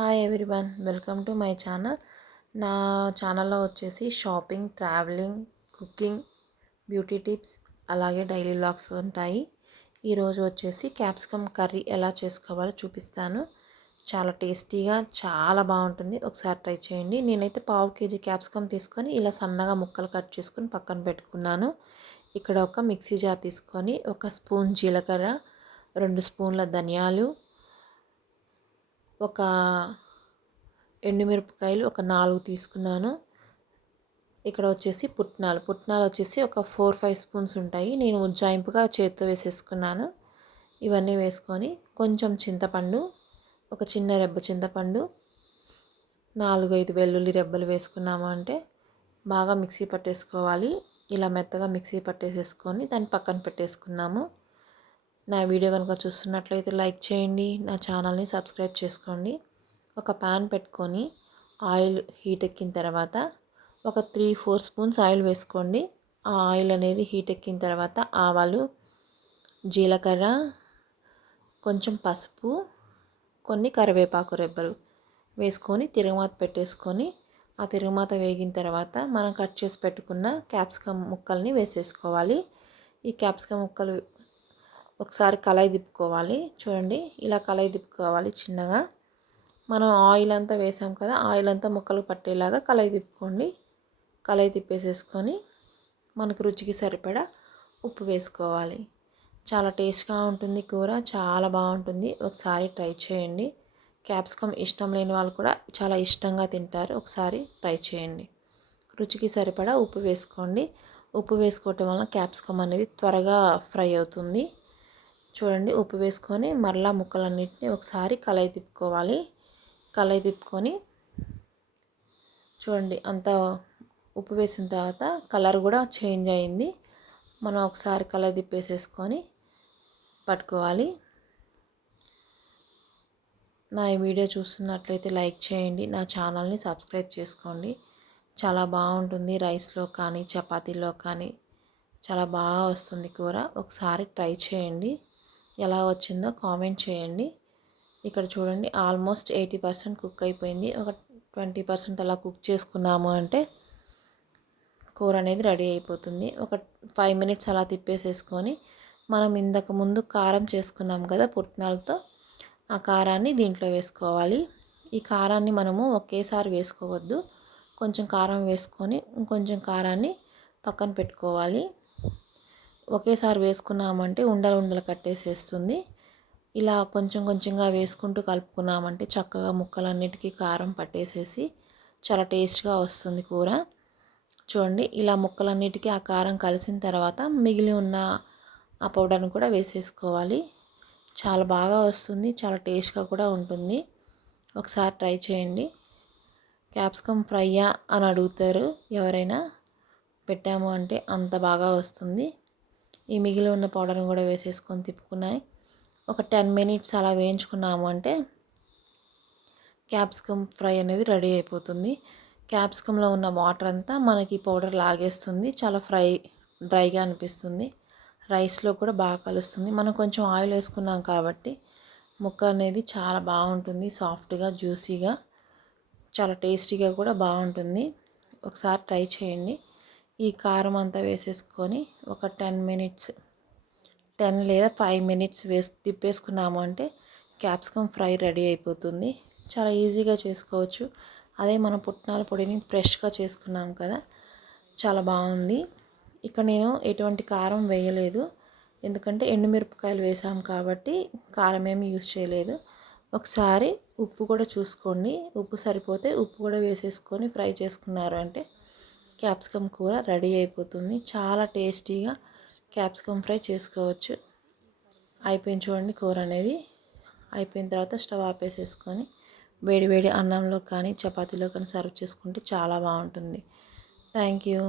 Hi everyone welcome to my channel నా ఛానల్లో వచ్చేసి shopping travelling cooking beauty tips అలాగే డైలీ లాగ్స్ ఉంటాయి. ఈరోజు వచ్చేసి క్యాప్సికమ్ కర్రీ ఎలా చేసుకోవాలో చూపిస్తాను. చాలా టేస్టీగా చాలా బాగుంటుంది. ఒకసారి ట్రై చేయండి. నేనైతే పావు కేజీ క్యాప్సికమ్ తీసుకొని ఇలా సన్నగా ముక్కలు కట్ చేసుకొని పక్కన పెట్టుకున్నాను. ఇక్కడ ఒక మిక్సీ జార్ తీసుకొని ఒక స్పూన్ జీలకర్ర రెండు స్పూన్ల ధనియాలు ఒక ఎండుమిరపకాయలు ఒక నాలుగు తీసుకున్నాను. ఇక్కడ వచ్చేసి పుట్నాలు. పుట్నాలు వచ్చేసి ఒక ఫోర్ ఫైవ్ స్పూన్స్ ఉంటాయి. నేను ఉజ్జాయింపుగా చేతితో వేసేసుకున్నాను. ఇవన్నీ వేసుకొని కొంచెం చింతపండు ఒక చిన్న రెబ్బ చింతపండు నాలుగు ఐదు వెల్లుల్లి రెబ్బలు వేసుకున్నాము అంటే బాగా మిక్సీ పట్టేసుకోవాలి. ఇలా మెత్తగా మిక్సీ పట్టేసేసుకొని దాన్ని పక్కన పెట్టేసుకున్నాము. నా వీడియో కనుక చూస్తున్నట్లయితే లైక్ చేయండి నా ఛానల్ని సబ్స్క్రైబ్ చేసుకోండి. ఒక ప్యాన్ పెట్టుకొని ఆయిల్ హీట్ ఎక్కిన తర్వాత ఒక త్రీ ఫోర్ స్పూన్స్ ఆయిల్ వేసుకోండి. ఆ ఆయిల్ అనేది హీట్ ఎక్కిన తర్వాత ఆవాలు జీలకర్ర కొంచెం పసుపు కొన్ని కరివేపాకు రెబ్బలు వేసుకొని తిరుగుమాత పెట్టేసుకొని ఆ తిరుగుమాత వేగిన తర్వాత మనం కట్ చేసి పెట్టుకున్న క్యాప్సికమ్ ముక్కల్ని వేసేసుకోవాలి. ఈ క్యాప్సికమ్ ముక్కలు ఒకసారి కళాయి తిప్పుకోవాలి. చూడండి ఇలా కళాయి తిప్పుకోవాలి చిన్నగా. మనం ఆయిల్ అంతా వేసాం కదా ఆయిల్ అంతా ముక్కలు పట్టేలాగా కళాయి తిప్పుకోండి. కళాయి తిప్పేసేసుకొని మనకు రుచికి సరిపడా ఉప్పు వేసుకోవాలి. చాలా టేస్ట్గా ఉంటుంది కూర చాలా బాగుంటుంది. ఒకసారి ట్రై చేయండి. క్యాప్సికమ్ ఇష్టం లేని వాళ్ళు కూడా చాలా ఇష్టంగా తింటారు. ఒకసారి ట్రై చేయండి. రుచికి సరిపడా ఉప్పు వేసుకోండి. ఉప్పు వేసుకోవటం వల్ల క్యాప్సికమ్ అనేది త్వరగా ఫ్రై అవుతుంది. చూడండి ఉప్పు వేసుకొని మరలా ముక్కలన్నింటినీ ఒకసారి కలయి తిప్పుకోవాలి. కలయి తిప్పుకొని చూడండి అంత ఉప్పు వేసిన తర్వాత కలర్ కూడా చేంజ్ అయింది. మనం ఒకసారి కలయి తిప్పేసేసుకొని పట్టుకోవాలి. నా ఈ వీడియో చూస్తున్నట్లయితే లైక్ చేయండి. నా ఛానల్ని సబ్స్క్రైబ్ చేసుకోండి. చాలా బాగుంటుంది రైస్లో కానీ చపాతీలో కానీ. చాలా బాగా వస్తుంది కూర. ఒకసారి ట్రై చేయండి. ఎలా వచ్చిందో కామెంట్ చేయండి. ఇక్కడ చూడండి ఆల్మోస్ట్ ఎయిటీ పర్సెంట్ కుక్ అయిపోయింది. ఒక ట్వంటీ పర్సెంట్ అలా కుక్ చేసుకున్నాము అంటే కూర అనేది రెడీ అయిపోతుంది. ఒక ఫైవ్ మినిట్స్ అలా తిప్పేసేసుకొని మనం ఇంతకు ముందు కారం చేసుకున్నాం కదా పుట్నాలతో ఆ కారాన్ని దీంట్లో వేసుకోవాలి. ఈ కారాన్ని మనము ఒకేసారి వేసుకోవద్దు. కొంచెం కారం వేసుకొని ఇంకొంచెం కారాన్ని పక్కన పెట్టుకోవాలి. ఒకేసారి వేసుకున్నామంటే ఉండలు ఉండలు కట్టేసేస్తుంది. ఇలా కొంచెం కొంచెంగా వేసుకుంటూ కలుపుకున్నామంటే చక్కగా ముక్కలన్నిటికీ కారం పట్టేసేసి చాలా టేస్ట్గా వస్తుంది కూర. చూడండి ఇలా ముక్కలన్నిటికీ ఆ కారం కలిసిన తర్వాత మిగిలి ఉన్న ఆ పౌడర్ని కూడా వేసేసుకోవాలి. చాలా బాగా వస్తుంది చాలా టేస్ట్గా కూడా ఉంటుంది. ఒకసారి ట్రై చేయండి. క్యాప్సికమ్ ఫ్రైయా అని అడుగుతారు ఎవరైనా. పెట్టాము అంటే అంత బాగా వస్తుంది. ఈ మిగిలి ఉన్న పౌడర్ని కూడా వేసేసుకొని తిప్పుకున్నాయి. ఒక టెన్ మినిట్స్ అలా వేయించుకున్నాము అంటే క్యాప్సికమ్ ఫ్రై అనేది రెడీ అయిపోతుంది. క్యాప్సికంలో ఉన్న వాటర్ అంతా మనకి పౌడర్ లాగేస్తుంది. చాలా ఫ్రై డ్రైగా అనిపిస్తుంది. రైస్లో కూడా బాగా కలుస్తుంది. మనం కొంచెం ఆయిల్ వేసుకున్నాం కాబట్టి ముక్క అనేది చాలా బాగుంటుంది. సాఫ్ట్గా జ్యూసీగా చాలా టేస్టీగా కూడా బాగుంటుంది. ఒకసారి ట్రై చేయండి. ఈ కారం అంతా వేసేసుకొని ఒక టెన్ మినిట్స్ టెన్ లేదా ఫైవ్ మినిట్స్ వేసి తిప్పేసుకున్నాము అంటే క్యాప్సికమ్ ఫ్రై రెడీ అయిపోతుంది. చాలా ఈజీగా చేసుకోవచ్చు. అదే మన పుట్నాల పొడిని ఫ్రెష్గా చేసుకున్నాం కదా చాలా బాగుంది. ఇక్కడ నేను ఎటువంటి కారం వేయలేదు. ఎందుకంటే ఎండుమిరపకాయలు వేసాం కాబట్టి కారం ఏమి యూస్ చేయలేదు. ఒకసారి ఉప్పు కూడా చూసుకోండి. ఉప్పు సరిపోతే ఉప్పు కూడా వేసేసుకొని ఫ్రై చేసుకున్నారు అంటే క్యాప్సికమ్ కూర రెడీ అయిపోతుంది. చాలా టేస్టీగా క్యాప్సికమ్ ఫ్రై చేసుకోవచ్చు. అయిపోయింది చూడండి కూర అనేది. అయిపోయిన తర్వాత స్టవ్ ఆపేసేసుకొని వేడి వేడి అన్నంలో కానీ చపాతీలో కానీ సర్వ్ చేసుకుంటే చాలా బాగుంటుంది. Thank you.